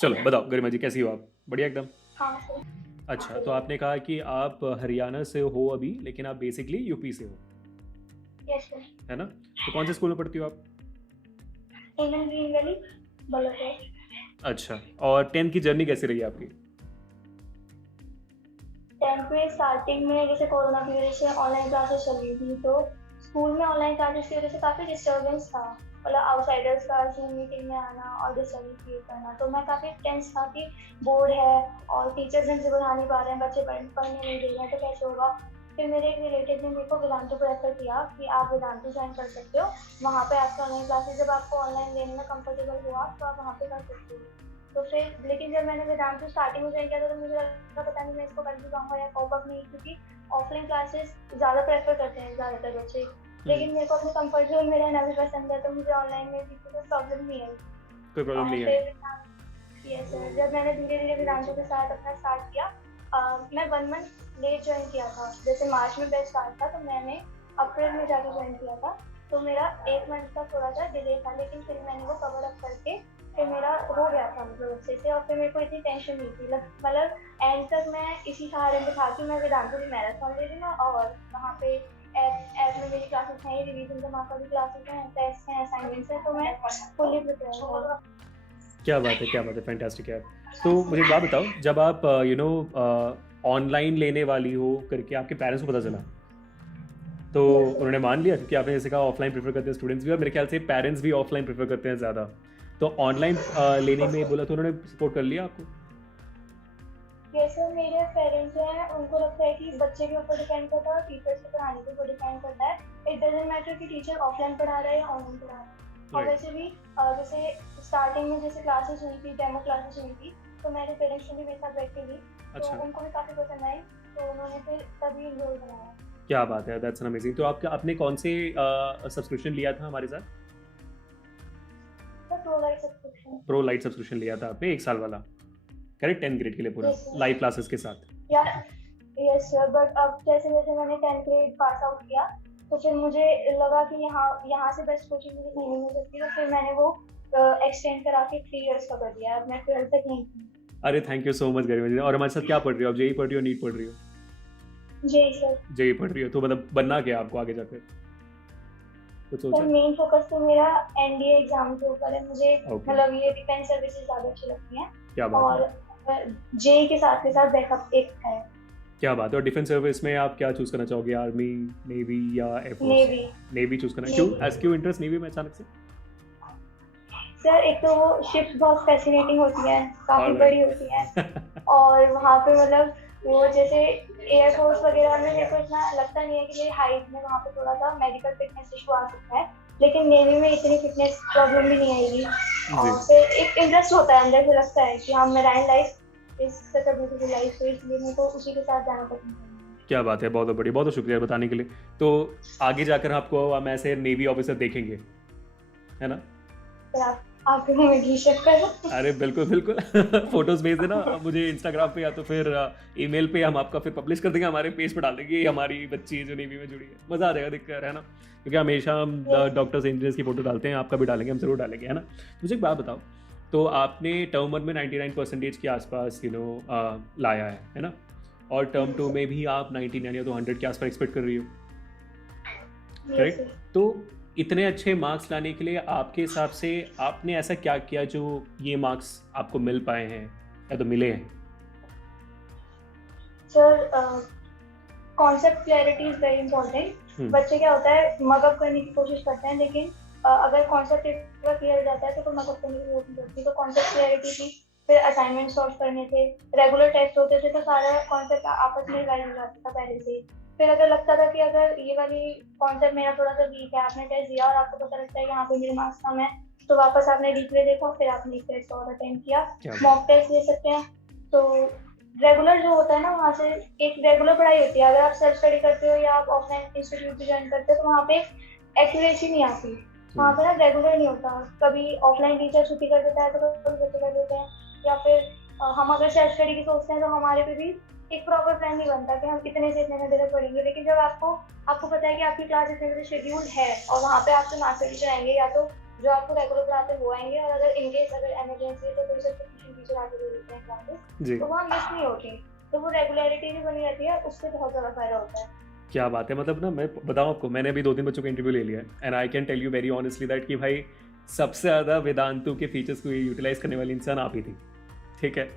चलो बताओ गरिमा जी कैसी हो आप? बढ़िया एकदम। हाँ सर। हाँ अच्छा, तो बढ़िया। आपने कहा कि आप हरियाणा से हो अभी, लेकिन आप बेसिकली यूपी से हो, यस सर। है ना? तो कौन से स्कूल में पढ़ती हो आप? Indian Green Valley Baloch. अच्छा, और 10th की जर्नी कैसी रही आपकी? 10th में स्टार्टिंग में जैसे कोरोना की वजह से ऑनलाइन क्लासेस चल रही थी, तो स्कूल में ऑनलाइन क्लासेस की वजह से काफ़ी डिस्टर्बेंस था। मतलब आउटसाइडर्स का ज़ूम मीटिंग में आना और डिस्टर्बेंस क्रिएट करना, तो मैं काफ़ी टेंस था कि बोर्ड है और टीचर्स ढंग से पढ़ा नहीं पा रहे हैं, बच्चे पढ़ने नहीं दे रहे हैं, तो कैसे होगा? फिर मेरे एक रिलेटिव ने मेरे को वेदांतु को रेफर किया कि आप वेदांतु ज्वाइन कर सकते हो, वहाँ पे आपकी ऑनलाइन क्लासेस जब आपको ऑनलाइन लेने में कंफर्टेबल हुआ तो आप वहाँ पे कर सकते हो। तो फिर लेकिन जब मैंने वेदांतु स्टार्टिंग में ज्वाइन किया था, तो मुझे लगा पता नहीं मैं इसको कर भी पाऊँगा या कोप अप नहीं, क्योंकि ऑफलाइन क्लासेस ज़्यादा प्रेफ़र करते हैं ज़्यादातर बच्चे। हुँ, लेकिन मेरे को अपने कम्फर्ट ज़ोन में रहना भी पसंद है, तो मुझे ऑनलाइन में भी कोई प्रॉब्लम नहीं आई। कोई प्रॉब्लम और नहीं आई। फिर यस सर, जब मैंने धीरे-धीरे वेदांतु के साथ अपना स्टार्ट किया, मैं 1 मंथ लेट जॉइन किया था। जैसे मार्च में बैच स्टार्ट था, तो मैंने अप्रैल में जाके जॉइन किया था। तो मेरा 1 मंथ का थोड़ा-सा डिले था, लेकिन फिर मैंने वो कवर अप करके फिर मेरा हो गया था मतलब अच्छे से, और फिर मेरे को इतनी टेंशन नहीं थी। मतलब एंड तक मैं इसी सहारे में था कि मैं वेदांतु की मैराथन ले रही हूँ, और वहाँ पे ऐप ऐप में मेरी क्लासेस हैं, रिवीजन जमा का भी क्लासेस हैं, टेस्ट हैं, असाइनमेंट्स हैं, तो मैं फुल्ली प्रिपेयर्ड हूँ। क्या बात है, क्या बात है, फैंटास्टिक यार। तो मुझे एक बात बताओ, जब आप ऑनलाइन लेने वाली हो करके आपके पेरेंट्स को पता चला, तो यस सर। उन्होंने मान लिया? क्योंकि आपने जैसे कहा ऑफलाइन प्रेफ़र करते हैं स्टूडेंट्स भी, और मेरे ख्याल से पेरेंट्स भी ऑफलाइन प्रेफ़र करते हैं ज़्यादा। तो ऑनलाइन लेने में बोला तो उन्होंने सपोर्ट कर लिया आपको? जैसे मेरे पेरेंट्स हैं, उनको लगता है कि बच्चे के ऊपर डिपेंड करता है और टीचर्स के पढ़ाने के ऊपर डिपेंड करता है। इट डज़न्ट मैटर कि टीचर ऑफलाइन पढ़ा रहा है या ऑनलाइन पढ़ा रहा है। और राइट। वैसे भी जैसे स्टार्टिंग में जैसे क्लासेस हुई थी, डेमो क्लासेस हुई थी, तो मेरे पेरेंट्स ने भी मेरे साथ बैठ के ली, तो अच्छा, उनको भी काफ़ी पसंद आई, तो उन्होंने फिर तभी एनरोल कराया। क्या बात है, दैट्स एन अमेजिंग। तो आपका आपने कौन से सब्सक्रिप्शन लिया था हमारे साथ? तो provide subscription. Pro light subscription लिया था आपने 1 साल वाला, करेक्ट? 10th ग्रेड के लिए पूरा, यस लाइव सर। क्लासेस के साथ। या यस सर, बट अब जैसे-जैसे मैंने 10th ग्रेड पास आउट किया, तो फिर मुझे लगा कि यहाँ यहाँ से बेस्ट कोचिंग मुझे कहीं नहीं मिल सकती, तो फिर मैंने वो एक्सटेंड करा के 3 इयर्स का कर दिया है। अब मैं 12th तक यहीं की अरे थैंक यू सो मच गरिमा जी। और हमारे साथ क्या पढ़ रही हो? आप जेईई पढ़ रही हो, नीट पढ़ रही हो? हूँ। जी सर। जेईई पढ़ रही हो, तो मतलब बनना क्या है आपको आगे जाकर? कुछ सर सोचा है? मेन फोकस तो मेरा एनडीए एग्ज़ाम के ऊपर है। मुझे ओके, मतलब ये डिफेंस सर्विसेज़ ज़्यादा अच्छी लगती हैं, क्या बात है, और जेईई के साथ बैकअप एक है, क्या बात है। और डिफेंस सर्विस में आप क्या चूज़ करना चाहोगे? आर्मी, नेवी या एयरफोर्स? नेवी। नेवी चूज़ करना, क्यों? नेवी। क्यों इंटरेस्ट नेवी में अचानक से? सर एक तो वो शिप्स बहुत फैसिनेटिंग होती हैं, काफ़ी बड़ी होती हैं, ऑलराइट। और वहाँ पे मतलब वो जैसे एयरफोर्स वगैरह में मेरे को इतना लगता नहीं है कि मेरी हाइट में वहाँ पे थोड़ा-सा मेडिकल फिटनेस इश्यू आ सकता है। लेकिन नेवी में इतनी फिटनेस प्रॉब्लम भी नहीं आएगी, जी, और फिर एक इंटरेस्ट होता है अंदर से, लगता है कि हाँ, marine life is such a beautiful life, तो इसलिए मेरे को उसी के साथ जाना पसंद है। क्या बात है, बहुत बढ़िया, बहुत शुक्रिया बताने के लिए। तो आगे जाकर आपको हम ऐसे नेवी ऑफिसर देखेंगे, है ना? फिर आप आपके मुँह में घी शक्कर। अरे बिल्कुल, बिल्कुल। फ़ोटोज़ भेज देना मुझे इंस्टाग्राम पे, या तो फिर ईमेल पे हम आपका फिर पब्लिश कर देंगे, हमारे पेज पे डाल देंगे, ये हमारी बच्ची है जो नेवी में जुड़ी है। मज़ा आ जाएगा देखकर, है ना? क्योंकि हमेशा हम यस। डॉक्टर्स, इंजीनियर्स की फ़ोटो डालते हैं, आपका भी डालेंगे, हम ज़रूर डालेंगे, है ना? मुझे एक बात बताओ, तो आपने टर्म 1 में 99% के आस-पास लाया है ना? और टर्म 2 यस में भी आप 99 या तो 100 के आस-पास एक्सपेक्ट कर रही हो, यस करेक्ट? सर। तो इतने अच्छे मार्क्स लाने के लिए आपके हिसाब से आपने ऐसा क्या किया जो ये मार्क्स आपको मिल पाए हैं या तो मिले हैं? Sir concept clarity is very important. हुँ, बच्चे क्या होता है मग अप करने की कोशिश करते हैं, लेकिन अगर कॉन्सेप्ट एक बार क्लियर हो जाता है तो कोई मग अप करने की ज़रूरत नहीं पड़ती। तो कॉन्सेप्ट क्लैरिटी थी, फिर असाइनमेंट सॉल्व करने थे, रेगुलर टेस्ट होते थे, तो सारा कॉन्सेप्ट आपस में रिवाइज़ हो जाता था पहले से ही। फिर अगर लगता था कि अगर ये वाली कॉन्सेप्ट मेरा थोड़ा-सा वीक है, आपने टेस्ट दिया और आपको पता लगता है कि यहाँ पे मेरे मार्क्स कम है, तो वापस आपने रिप्ले देखा, फिर आपने एक टेस्ट और अटेम्प्ट किया, क्या बात मॉक टेस्ट ले सकते हैं। तो रेगुलर जो होता है ना, वहाँ से एक रेगुलर पढ़ाई होती है। अगर आप सेल्फ स्टडी करते हो या आप ऑफलाइन इंस्टीट्यूट भी ज्वाइन करते हो, तो वहाँ पे एक्यूरेसी नहीं आती। वहाँ हुँ, पे ना रेगुलर नहीं होता। कभी ऑफलाइन टीचर छुट्टी कर देता है, तो कभी बच्चे कर देते हैं, या फिर हम अगर सेल्फ स्टडी की सोचते हैं, तो हमारे पे भी एक प्रॉपर प्लान नहीं बनता कि हम इतने से इतने घंटे तक पढ़ेंगे। लेकिन जब आपको आपको पता है कि आपकी क्लास इतने बजे शेड्यूल है, और वहाँ पे आपके मास्टर टीचर आएँगे, या तो जो आपको रेगुलर पढ़ाते हैं वो आएँगे, और अगर इन केस अगर इमरजेंसी है तो कोई सब्स्टिट्यूशन टीचर आके दे देते हैं क्लासेस, जी, तो वहाँ मिस नहीं होती, तो वो रेगुलरिटी भी बनी रहती है, उससे बहुत ज़्यादा फायदा होता है। क्या बात है! मतलब ना मैं बताऊँ आपको, मैंने अभी 2-3 बच्चों का इंटरव्यू ले लिया है and I can tell you very honestly that कि भाई सबसे ज़्यादा वेदांतु के फीचर्स को यूटिलाइज़ करने वाली इंसान आप ही थी, ठीक है?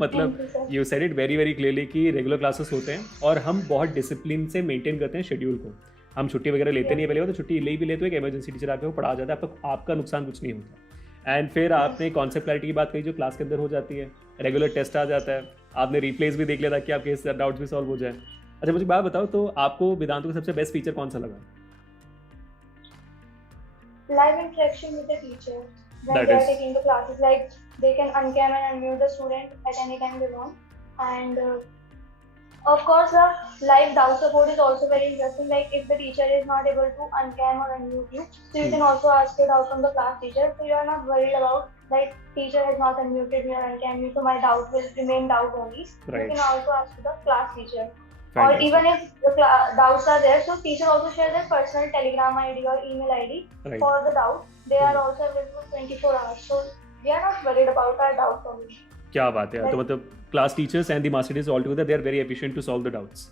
मतलब thank you sir. You said it very, very clearly कि रेगुलर क्लासेस होते हैं और हम बहुत डिसिप्लिन से मेंटेन करते हैं शेड्यूल को। हम छुट्टी वगैरह लेते नहीं है पहले, वो तो छुट्टी ले भी लेते हो, एक इमरजेंसी टीचर आके वो पढ़ा जाता है, आपका नुकसान कुछ नहीं होता। एंड फिर आपने कॉन्सेप्ट क्लैरिटी की बात कही जो क्लास के अंदर हो जाती है, रेगुलर टेस्ट आ जाता है, आपने रिप्लेस भी देख लिया था कि आपके डाउट्स भी सॉल्व हो जाए। अच्छा मुझे बात बताओ, तो आपको वेदांतु का सबसे बेस्ट फीचर कौन सा लगा? Live interaction with the teacher when That they are is taking the classes, like they can uncam and unmute the student at any time they want, and of course the live doubt support is also very interesting. Like if the teacher is not able to uncam or unmute you, so you can also ask your doubt from the class teacher, so you are not worried about that teacher has not unmuted me or uncam me, so my doubt will remain doubt only. right. You can also ask to the class teacher. Or Fantastic. even if the doubts are there, so teacher also share their personal Telegram ID or email ID Right. for the doubt. They are also available 24 hours, so we are not worried about our doubts only. क्या बात है! तो मतलब class teachers and the master teachers all together they are very efficient to solve the doubts.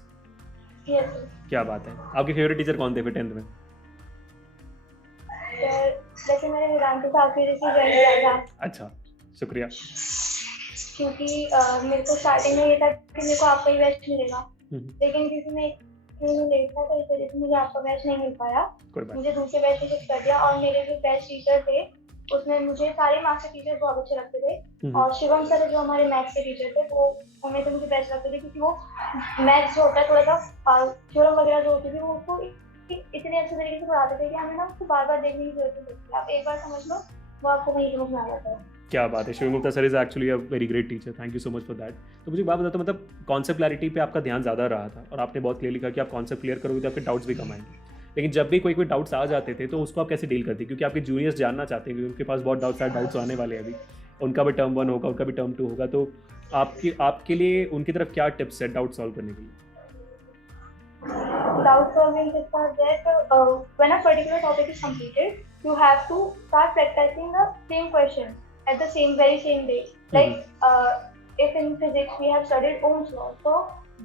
Yes, sir. क्या बात है! आपके favourite teacher कौन थे फिर 10th में? जैसे मैंने वेदांतु का आखिरी से ज्वाइन किया था, अच्छा, शुक्रिया। क्योंकि मेरे को स्टार्टिंग में ये था कि मेरे को आपका ही बैच मिलेगा, लेकिन क्योंकि मैं लेट था तो इस वजह से मुझे आपका बैच नहीं मिल पाया, कोई बात मुझे दूसरे बैच में शिफ्ट कर दिया। और मेरे जो बैच टीचर थे उसमें मुझे सारे मास्टर टीचर बहुत अच्छे लगते थे, और शिवम सर जो हमारे मैथ्स के टीचर थे वो उनमें से मुझे बेस्ट लगते थे, क्योंकि वो मैथ्स जो होता है थोड़ा सा थ्योरम वगैरह जो होती थी वो उसको इतने अच्छे तरीके से पढ़ाते थे कि हमें ना उसको बार बार देखने की जरूरत नहीं पड़ती, आप एक बार समझ लो वो आपको वहीं समझ में आ जाता है। क्या बात है! Shiv Gupta sir is actually a very great teacher, thank you so much for that. तो मुझे एक बात बताओ, मतलब कॉन्सेप्ट क्लैरिटी पे आपका ध्यान ज़्यादा रहा था और आपने बहुत क्लियरली कहा कि आप कॉन्सेप्ट क्लियर करोगे तो आपके डाउट्स भी कम आएंगे, लेकिन जब भी कोई डाउट्स आ जाते थे तो उसको आप कैसे डील करते? क्योंकि आपके जूनियर्स जानना चाहते हैं, क्योंकि उनके पास बहुत डाउट्स आने वाले हैं अभी, उनका भी टर्म 1 होगा, उनका भी टर्म 2 होगा, तो आपके लिए उनकी तरफ क्या टिप्स है डाउट सॉल्व करने के लिए? Doubt solving is that when a particular topic is completed, you have to start practicing the same question at the very same day. Like if in physics we have studied Ohm's law, so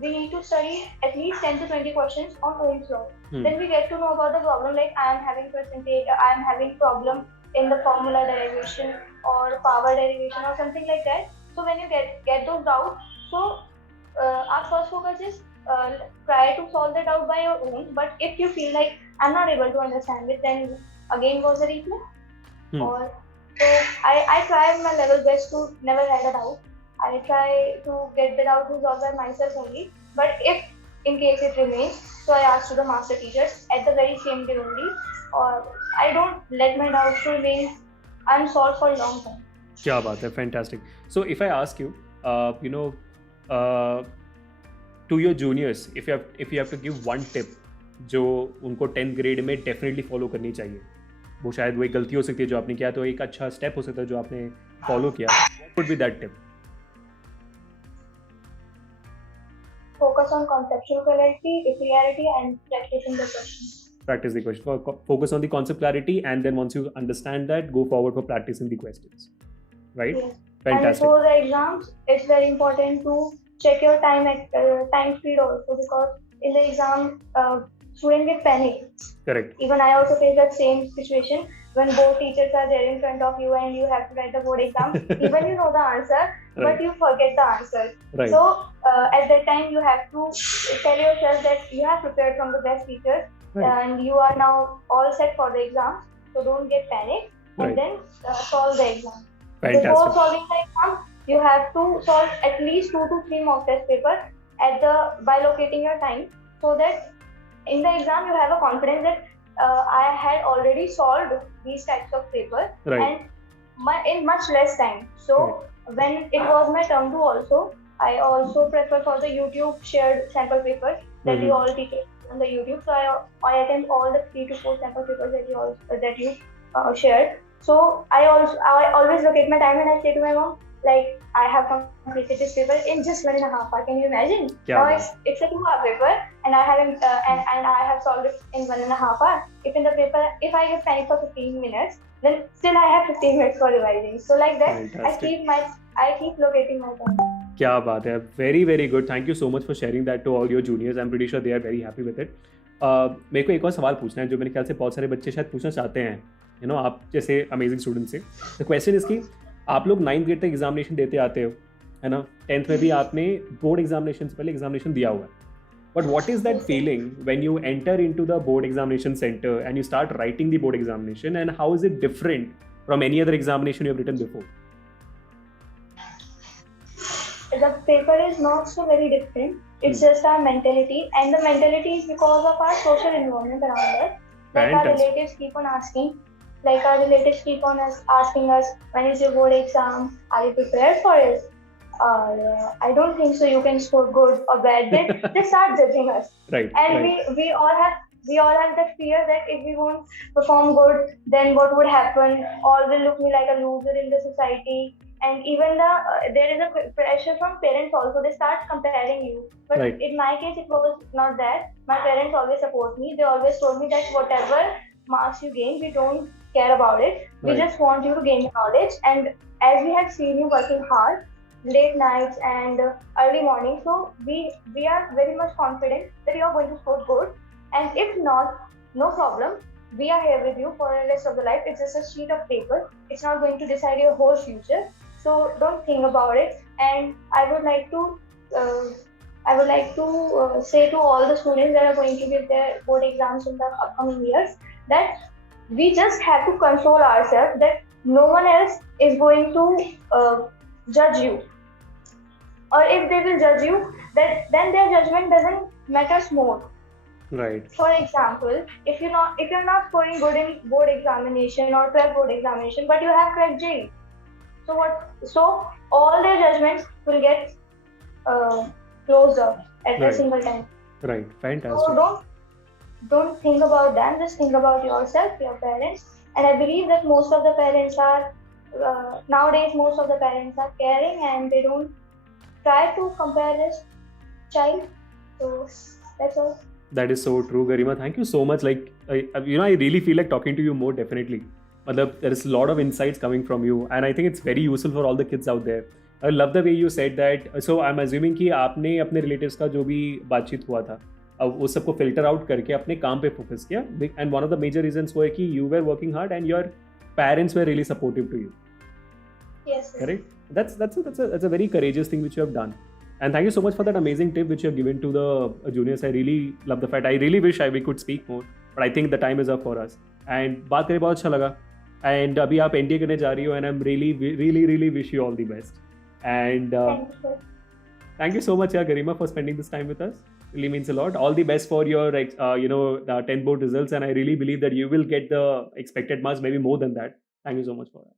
we need to study at least 10 to 20 questions on Ohm's law. Then we get to know about the problem, like I am having percentage, I am having problem in the formula derivation or power derivation or something like that. So when you get those doubts, so our first focus is try to solve the doubt by your own. But if you feel like I'm not able to understand it, then again go the replay. Or so I try my level best to never have a doubt. I try to get the doubt resolved by myself only. But if in case it remains, so I ask to the master teachers at the very same day only. Or I don't let my doubts remain unsolved for a long time. क्या बात है, fantastic. So if I ask you to your juniors, if you have to give one tip जो उनको 10th grade में definitely follow करनी चाहिए, वो शायद वो एक गलती हो सकती है जो आपने किया, तो एक अच्छा स्टेप हो सकता है जो आपने फॉलो किया, what would be that tip? Focus on conceptual clarity and practicing the questions. Practice the question. Focus on the concept clarity, and then once you understand that, go forward for practicing the questions. Right? Yes. Fantastic. And before the exams, it's very important to check your time speed also, because in the exam, students get panic. Correct. Even I also face that same situation when both teachers are there in front of you and you have to write the board exam. Even you know the answer, right, but you forget the answer. Right. So at that time, you have to tell yourself that you have prepared from the best teachers, right, and you are now all set for the exam. So don't get panic, and right, then solve the exam. Fantastic. Before solving the exam, you have to solve at least 2 to 3 mock test papers by locating your time, so that in the exam you have a confidence that I had already solved these types of papers, right, and in much less time. So right, when it was my turn to also, I also prefer for the YouTube shared sample papers that we all teach on the YouTube. So I attend all the 3 to 4 sample papers that you shared. So I always locate my time and I say to my mom, like, I have completed this paper in just 1.5 hours. Can you imagine? Now it's a 2-hour paper, and I haven't and I have solved it in 1.5 hours. If in the paper, if I get panic for 15 minutes, then still I have 15 minutes for revising. So like that, fantastic, I keep my I keep locating my time. क्या बात है, very very good, thank you so much for sharing that to all your juniors, I am pretty sure they are very happy with it. मेरे को एक और सवाल पूछना है जो मेरे ख्याल से बहुत सारे बच्चे शायद पूछना चाहते हैं, यू नो, आप जैसे अमेजिंग स्टूडेंट से। द क्वेश्चन इज कि आप लोग 9th ग्रेड तक एग्जामिनेशन देते आते हो, है ना, 10th में भी आपने बोर्ड एग्जामिनेशन से पहले एग्जामिनेशन दिया हुआ है, but what is that feeling when you enter into the board examination center and you start writing the board examination, and how is it different from any other examination you have written before? The paper is not so very different. It's just our mentality, and the mentality is because of our social environment around us. Like our Fantastic. relatives keep on asking, asking us, when is your board exam? Are you prepared for it? I don't think so. You can score good or bad. They start judging us, Right. and Right. we all have that fear that if we won't perform good, then what would happen? All will look me like a loser in the society. And even there is a pressure from parents also. They start comparing you. But Right. in my case, it was not that. My parents always support me. They always told me that whatever marks you gain, we don't care about it. We Right. just want you to gain knowledge. And as we have seen you working hard, late nights and early morning, so we are very much confident that you are going to score good. And if not, no problem. We are here with you for the rest of the life. It's just a sheet of paper. It's not going to decide your whole future. So don't think about it. And I would like to say to all the students that are going to give their board exams in the upcoming years that we just have to control ourselves, that no one else is going to judge you, or if they will judge you, that then their judgment doesn't matters more. Right. For example, if you're not scoring good in board examination or 12 board examination, but you have cracked JEE, so what? So all their judgments will get closed up at a Right. single time. Right. So Fantastic. don't think about them. Just think about yourself, your parents, and I believe that most of the parents are nowadays. Most of the parents are caring, and they don't try to compare this child. So that's all. That is so true, Garima. Thank you so much. Like, I really feel like talking to you more, definitely. Matlab, there is a lot of insights coming from you, and I think it's very useful for all the kids out there. I love the way you said that. So I'm assuming कि आपने अपने relatives का जो भी बातचीत हुआ था, अब वो सबको filter out करके अपने काम पे focus किया. And one of the major reasons वो है कि you were working hard and your parents were really supportive to you. Yes. Sir. Correct? That's a very courageous thing which you have done. And thank you so much for that amazing tip which you have given to the juniors. I really love the fact. I really wish we could speak more, but I think the time is up for us. And बात करके बहुत अच्छा लगा. And अभी आप NDA करने जा रही हो, and I'm really wish you all the best. And Thank you. thank you so much, yeah, Garima, for spending this time with us. Really means a lot. All the best for your, the 10th board results, and I really believe that you will get the expected marks, maybe more than that. Thank you so much for that.